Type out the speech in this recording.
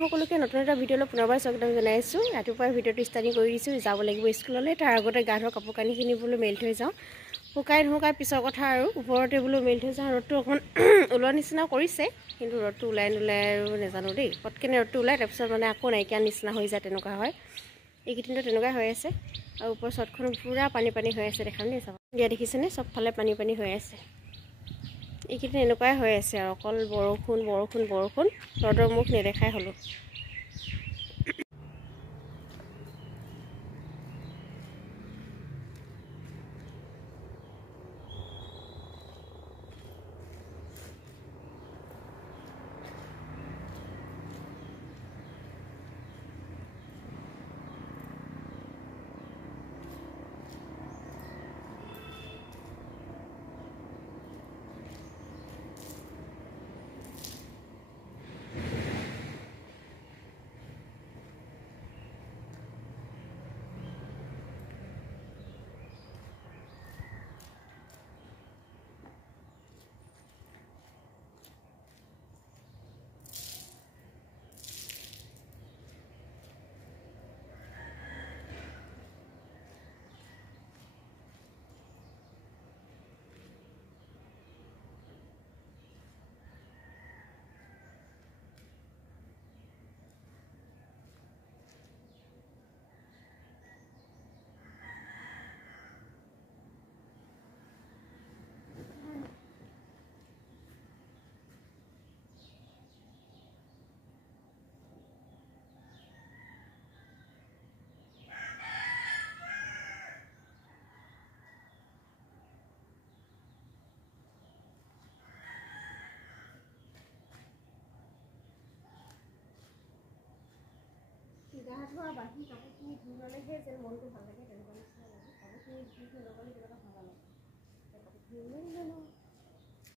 সকলোকে নতুন এটা ভিডিঅ'লৈ পুনৰবাৰ স্বাগতম জনাইছোঁ। ৰাতিপুৱাৰ ভিডিঅ'টো ষ্টাৰ্টিং কৰি দিছোঁ। যাব লাগিব স্কুললৈ, তাৰ আগতে গা ধোৱা কাপোৰ কানিখিনি বোলো মেলি থৈ যাওঁ। শুকাই নুশুকাই পিছৰ কথা আৰু ওপৰতে বোলো মেলি থৈ যাওঁ। ৰ'দটো অকণ ওলোৱা নিচিনা কৰিছে, কিন্তু ৰ'দটো ওলাই নোলাই আৰু নাজানো দেই। পটকেনে ৰ'দটো ওলাই, তাৰপিছত মানে আকৌ নাইকিয়া নিচিনা হৈ যায়, তেনেকুৱা হয়। এইকেইদিনটো তেনেকুৱাই হৈ আছে। আৰু ওপৰ চটখন পূৰা পানী পানী হৈ আছে, দেখাম দেই চাব। দিয়া দেখিছেনে, চবফালে পানী পানী হৈ আছে। এইকেইদিন এনেকুৱাই হৈ আছে আৰু অকল বৰষুণ বৰষুণ বৰষুণ, ৰ'দৰ মুখ নেদেখাই হ'লোঁ। গা ধোৱা বাঢ়ি কাপোৰখিনি ধুই ল'লেহে যেন মনটো ভাল লাগে।